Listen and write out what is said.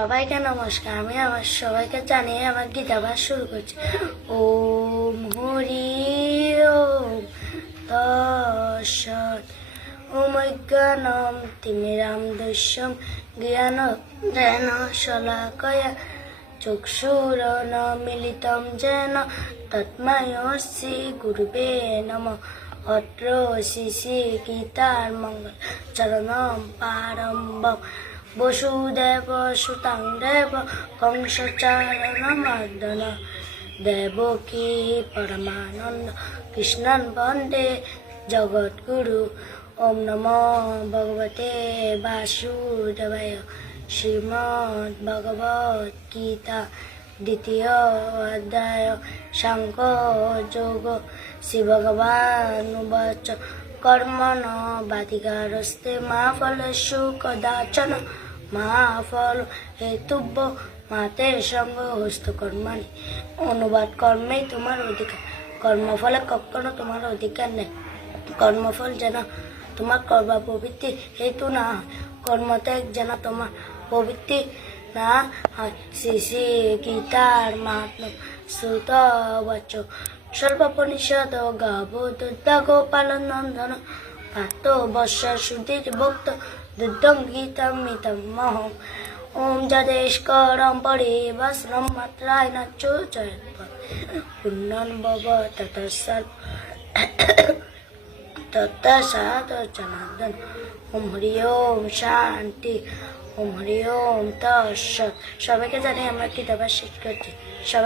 সবাইকে নমস্কার। আমি আমার সবাইকে জানিয়ে আমার গীতাভাস শুরু করছি। ওম হরি ওম তৎসৎ। ওম অজ্ঞানম তিমিরাম দস্যম জ্ঞানঞ্জনা শলাকয়া চক্ষুরুন্মীলিতং যেন তস্मै শ্রী গুরবে নমঃ। অত্র শ্রী গীতার মঙ্গল চরণম পারম্ভম বসুদেব সুতং দেব কংসচারণমর্দন দেবকী পরমানন্দ কৃষ্ণন বন্দে জগদ্গুরু। ওম নমো ভগবতে বাসুদেবায়। শ্রীমদ্ ভগবত গীতা দ্বিতীয় অধ্যায় সাংখ্য যোগ। শ্রী ভগবান উবাচ কর্মণ বাধিকারস্তে মা ফলেষু কদাচন মা ফল হেতুব্য মাতে সঙ্গ হস্ত কর্মাণি। অনুবাদ: কর্মেই তোমার অধিকার, কর্মফলে কখনো তোমার অধিকার নেই। কর্মফল যেন তোমার কর্ম প্রবৃত্তি হেতু না হয়, কর্মত্যাগ যেন তোমার প্রবৃত্তি না হয়। শ্রী শ্রী গীতার মাহাত্ম্য। শ্রুত বচ স্বল্পনিষদ গাভো দুগ্ধ গোপালনন্দন পার্থ বর্ষ সুধীর ভক্ত দুগ্ধং গীতামৃতম মহম। ওম যদেষ্করম পরিবাসনম মাত্রায় নাচোচয়ৎ পুণ্যং ভব ততঃসর্ব তৎসাৎ জনার্দন। ওম হরি ওম শান্তি। ওম হরি ওম তৎসৎ। সবাইকে জানিয়ে আমরা গীতাভাস শেষ করছি। সবাই